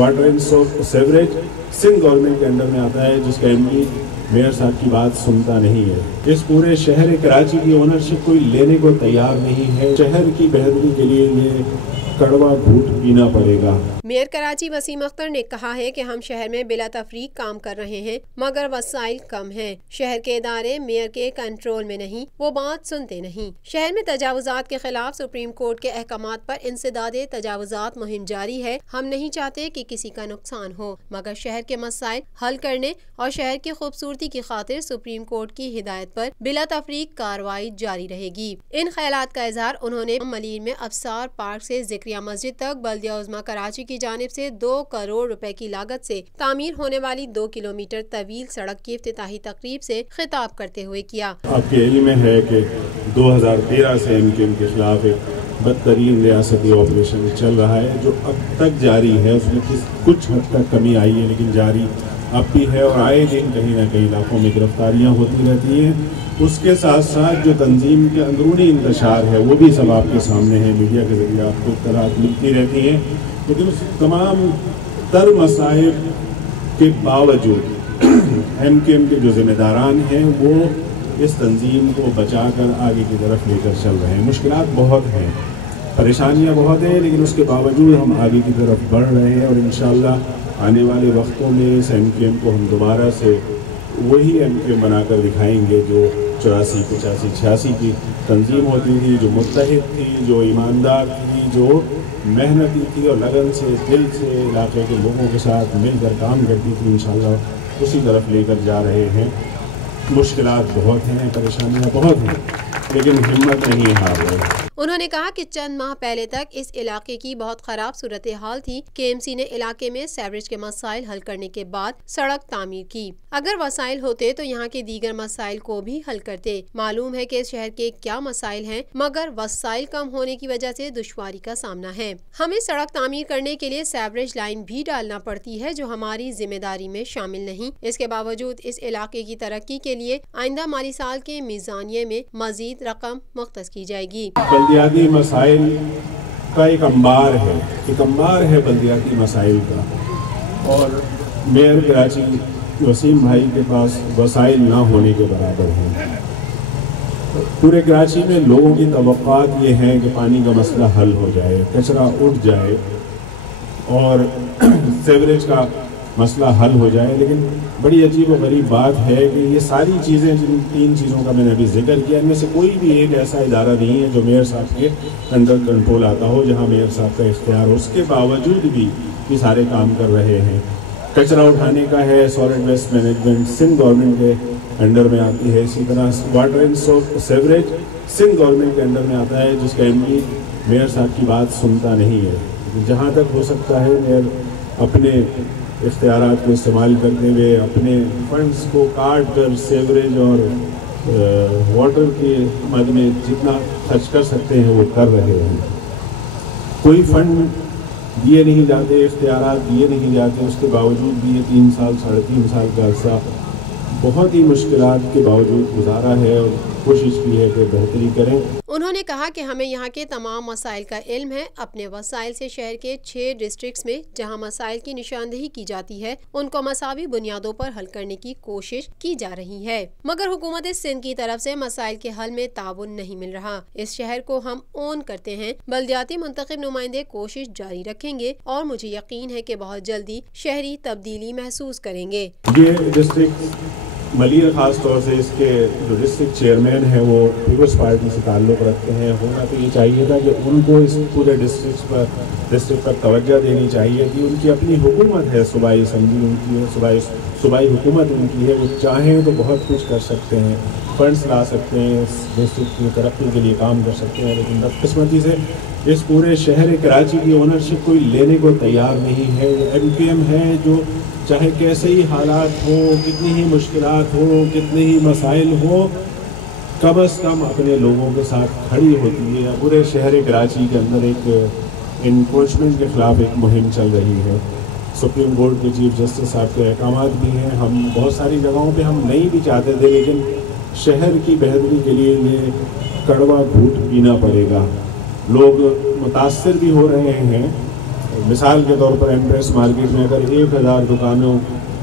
Water and sewerage Sindh government के under में आता है, जिसका एमडी मेयर साहब की बात सुनता नहीं है। इस पूरे शहर कराची की ओनरशिप कोई लेने को तैयार नहीं है। शहर की बेहतरी के लिए ये कड़वा घूंट पीना पड़ेगा। मेयर कराची वसीम अख्तर ने कहा है कि हम शहर में बिला तफरीक काम कर रहे हैं, मगर वसाइल कम हैं। शहर के इदारे मेयर के कंट्रोल में नहीं, वो बात सुनते नहीं। शहर में तजावुजात के खिलाफ सुप्रीम कोर्ट के अहकामात पर इंसदादे तजावुजात मुहिम जारी है। हम नहीं चाहते कि किसी का नुकसान हो, मगर शहर के मसाइल हल करने और शहर की खूबसूरती की खातिर सुप्रीम कोर्ट की हिदायत पर बिला तफरीक कार्रवाई जारी रहेगी। इन ख्यालात का इजहार उन्होंने मलीर में अफसार पार्क से जिक्रिया मस्जिद तक बल्दिया उज़्मा कराची की जानिब से 2 करोड़ रुपए की लागत से तामीर होने वाली 2 किलोमीटर तवील सड़क की इफ्तिताही तकरीब से खिताब करते हुए किया। आपके इल्म में है कि 2013 से एमकेएम के खिलाफ एक बदतरीन रियासती ऑपरेशन चल रहा है, जो अब तक जारी है। उसमें कुछ हद तक कमी आई है, लेकिन जारी अब भी है और आए दिन कहीं ना कहीं इलाकों में गिरफ्तारियां होती रहती हैं। उसके साथ साथ जो तंजीम के अंदरूनी इंतशार है वो भी सब आपके सामने है, मीडिया के जरिए आपको इत्तलात मिलती रहती है। लेकिन उस तमाम तर मसाइल के बावजूद एमकेएम के जो जिम्मेदारान हैं वो इस तंजीम को बचाकर आगे की तरफ लेकर चल रहे हैं। मुश्किलात बहुत हैं, परेशानियां बहुत हैं, लेकिन उसके बावजूद हम आगे की तरफ बढ़ रहे हैं और इंशाअल्लाह आने वाले वक्तों में इस एमकेएम को हम दोबारा से वही एमकेएम बनाकर दिखाएंगे जो 84, 85, 86 की तंजीम होती थी, जो मुत्तहिद थी, जो ईमानदार थी, जो मेहनती थी और लगन से दिल से इलाके के लोगों के साथ मिलकर काम करती थी। इंशाअल्लाह उसी तरफ लेकर जा रहे हैं। मुश्किलात बहुत हैं, परेशानियां बहुत हैं, लेकिन हिम्मत नहीं हार रहे। उन्होंने कहा कि चंद माह पहले तक इस इलाके की बहुत खराब सूरत हाल थी। केएमसी ने इलाके में सीवरेज के मसाइल हल करने के बाद सड़क तामीर की। अगर वसाइल होते तो यहाँ के दीगर मसाइल को भी हल करते। मालूम है कि शहर के क्या मसाइल हैं, मगर वसाइल कम होने की वजह से दुश्वारी का सामना है। हमें सड़क तामीर करने के लिए सीवरेज लाइन भी डालना पड़ती है, जो हमारी जिम्मेदारी में शामिल नहीं। इसके बावजूद इस इलाके की तरक्की के लिए आइंदा माली साल के मीज़ानिये में मजीद रकम मुख्तस की जाएगी। बल्दियाती मसाइल का एक अंबार है बल्दियाती मसाइल का, और मेयर कराची वसीम भाई के पास वसाइल ना होने के बराबर हैं। पूरे कराची में लोगों की तवक्कात ये हैं कि पानी का मसला हल हो जाए, कचरा उठ जाए और सीवरेज का मसला हल हो जाए। लेकिन बड़ी अजीब और गरीब बात है कि ये सारी चीज़ें, जिन 3 चीज़ों का मैंने अभी जिक्र किया, इनमें से कोई भी एक ऐसा इदारा नहीं है जो मेयर साहब के अंडर कंट्रोल आता हो, जहां मेयर साहब का इख्तियार हो। उसके बावजूद भी ये सारे काम कर रहे हैं। कचरा उठाने का है, solid waste management Sindh government के अंडर में आती है। इसी तरह water and sewerage Sindh government के अंडर में आता है, जिसका एमडी मेयर साहब की बात सुनता नहीं है। जहाँ तक हो सकता है मेयर अपने इख्तियारात को इस्तेमाल करते हुए अपने फंड्स को काट कर सेवरेज और वाटर के मद में जितना खर्च कर सकते हैं वो कर रहे हैं। कोई फंड दिए नहीं जाते, इख्तियारात दिए नहीं जाते, उसके बावजूद भी ये 3 साल 3.5 साल का अर्सा बहुत ही मुश्किलात के बावजूद गुजारा है और कोशिश की है कि बेहतरी करें। उन्होंने कहा कि हमें यहाँ के तमाम मसाइल का इल्म है। अपने वसाइल से शहर के 6 डिस्ट्रिक्ट्स में जहाँ मसाइल की निशानदेही की जाती है, उनको मसावी बुनियादों पर हल करने की कोशिश की जा रही है, मगर हुकूमत सिंध की तरफ से मसाइल के हल में ताउन नहीं मिल रहा। इस शहर को हम ओन करते हैं। बल्दियाती मुंतखब नुमाइंदे कोशिश जारी रखेंगे और मुझे यकीन है कि बहुत जल्दी शहरी तब्दीली महसूस करेंगे। ये डिस्ट्रिक्ट मलिर ख़ास तौर से इसके जो डिस्ट्रिक्ट चेयरमैन हैं वो पीपल्स पार्टी से ताल्लुक़ रखते हैं। होना तो ये चाहिए था कि उनको इस पूरे डिस्ट्रिक्ट पर तवज्जो देनी चाहिए कि उनकी अपनी हुकूमत है, सूबाई असम्बली उनकी है, सूबाई हुकूमत उनकी है। वो चाहें तो बहुत कुछ कर सकते हैं, फंड्स ला सकते हैं, इस डिस्ट्रिक्ट की तरक्की के लिए काम कर सकते हैं। लेकिन बदकिस्मती से इस पूरे शहर कराची की ओनरशिप कोई लेने को तैयार नहीं है। एमकेएम है जो चाहे कैसे ही हालात हो, कितनी ही मुश्किलात हो, कितने ही मसाइल हो, कम अज़ कम अपने लोगों के साथ खड़ी होती है। पूरे शहर कराची के अंदर एक इनक्रोचमेंट के ख़िलाफ़ एक मुहिम चल रही है। सुप्रीम कोर्ट के चीफ जस्टिस साहब के अहकामात भी हैं। हम बहुत सारी जगहों पे हम नहीं भी चाहते थे, लेकिन शहर की बेहतरी के लिए ये कड़वा घूंट पीना पड़ेगा। लोग मुतासर भी हो रहे हैं, مثال کے طور پر ایمپریس مارکیٹ میں اگر 1000 دکانوں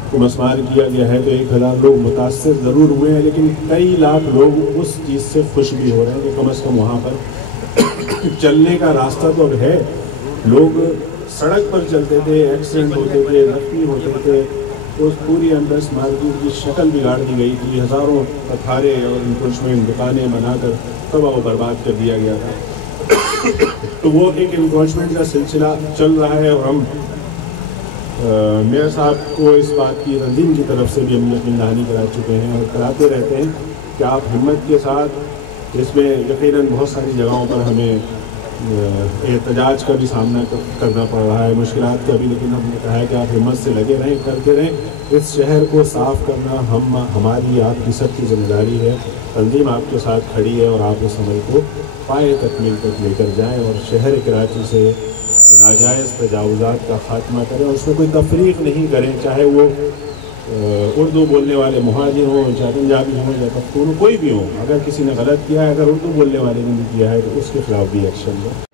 کو مسمار کیا گیا ہے تو 1000 لوگ متاثر ضرور ہوئے ہیں، لیکن کئی لاکھ لوگ اس چیز سے خوش بھی ہو رہے ہیں کہ کم از کم وہاں پر چلنے کا راستہ تو اب ہے۔ لوگ سڑک پر چلتے تھے، ایکسیڈنٹ ہوتے تھے، زخمی ہوتے تھے، تو اس پوری ایمپریس مارکیٹ کی شکل بگاڑ دی گئی تھی، ہزاروں پتھارے اور انکروچمنٹ دکانیں بنا کر تباہ و برباد کر دیا گیا تھا۔ تو وہ ایک انکروچمنٹ کا سلسلہ چل رہا ہے، اور ہم میئر صاحب کو اس بات کی تنظیم کی طرف سے بھی ہم یقین دہانی کرا چکے ہیں اور کراتے رہتے ہیں کہ آپ ہمت کے ساتھ، اس میں یقیناً بہت ساری جگہوں پر ہمیں احتجاج کا بھی سامنا کرنا پڑ رہا ہے، مشکلات کا بھی، لیکن ہم نے کہا ہے کہ آپ ہمت سے لگے رہیں، کرتے رہیں۔ اس شہر کو صاف کرنا ہماری آپ کی سب کی ذمہ داری ہے۔ تنظیم آپ کے ساتھ کھڑی ہے اور آپ اس عمل کو پائے تکمیل تک لے کر جائیں اور شہر کراچی سے ناجائز تجاوزات کا خاتمہ کریں، اور اس میں کوئی تفریق نہیں کریں، چاہے وہ اردو بولنے والے مہاجر ہوں، چاہے پنجابی ہوں یا پختون، کوئی بھی ہوں۔ اگر کسی نے غلط کیا ہے، اگر اردو بولنے والے نے بھی کیا ہے تو اس کے خلاف بھی ایکشن لیں۔